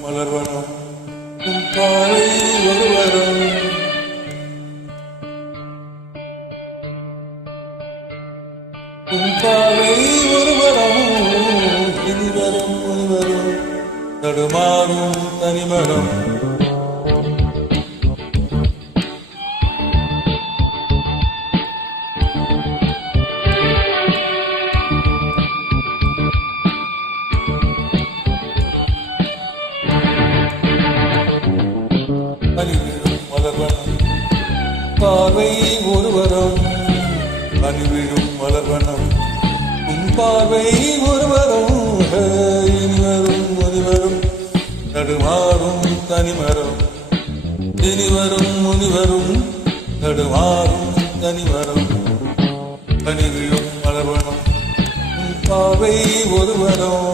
மலர்வனம் உன் பாவை ஒருவரம் உன் பாவை ஒருவரம் இனிவரும் ஒருவரும் தடுமாறும் தனிமரம் பார்வை ஒருவரம் அணிவிடும் மலர்வனம் உன் பார்வை ஒருவரம் இனிவரும் ஒருவரும் தடுமாறும் தனிமரம் இனிவரும் முனிவரும் தடுமாறும் தனிமரம் அணிவிடும் மலர்வனம் உன் பார்வை ஒருவரம்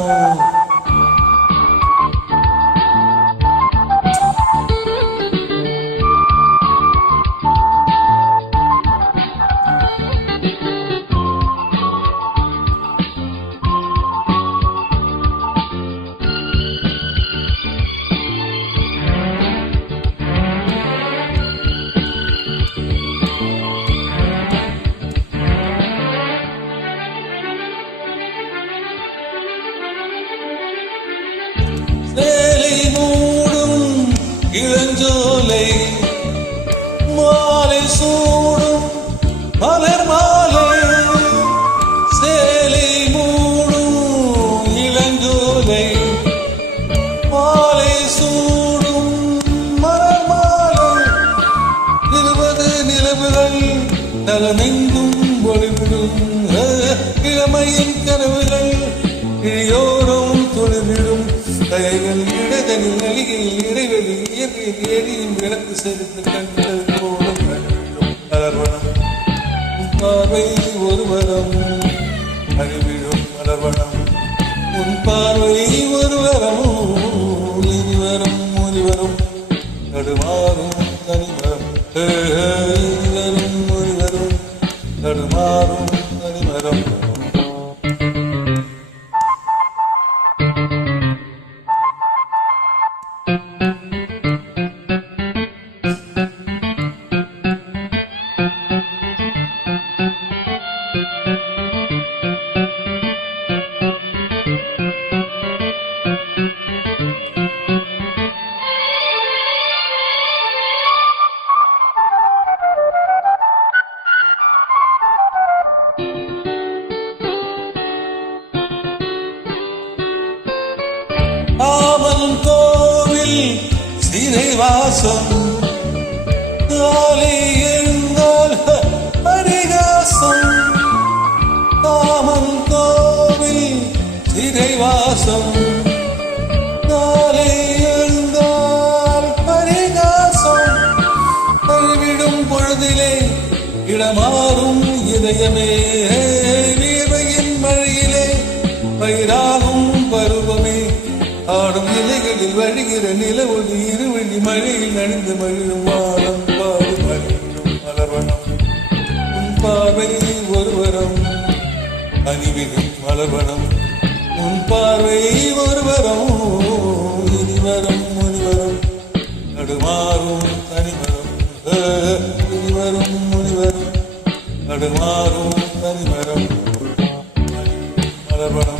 சேலை மூடும் இளஞ்சோலை மாலை சூடும் மலர் மாலை சேலை மூடும் இளஞ்சோலை மாலை சூடும் மலர் மாலை 20 நிலவுகள் நலமெங்கும் ஒளிவிடும் இளமையின் கனவுகள் இழியோரும் தொழிலிடும் கைகள் இடதனில் நலிகையில் இடைவெளி இயற்கையில் ஏடியும் விளக்கு செலுத்த கண்கள் போல மலர்வனம் உன் பார்வை ஒருவரம் அணிவிடும் மலர்வனம் உன் பார்வை ஒருவரம் இனிவரும் முனிவரும் தடுமாறும் தனிமரம் இனிவரும் முனிவரும் தடுமாறும் தனிமரம் ஆமன் கோவில் சிறைவாசம் காலை எழுந்தால் பரிகாசம் ஆமன் கோவில் சிறைவாசம் காலை எழுந்தால் பரிகாசம் கல்விடும் பொழுதிலே இடமாறும் இதயமே நீர்வையின் மழையிலே பயிராகும் பருவமே ஆடும் இலைகளில் வழிகிற நிலவொளி இருவழி மழையில் அணிந்து மழியும் வானம் பாடு மழியும் மலர்வனம் உன் பார்வை ஒருவரம் அணிவிடும் மலர்வனம் உன் பார்வை ஒருவரம் இனிவரும் முனிவரும் நடுமாறும் தனிமரம் இனிவரும் முனிவரும் நடுமாறும் தனிமரம் மலர்வனம்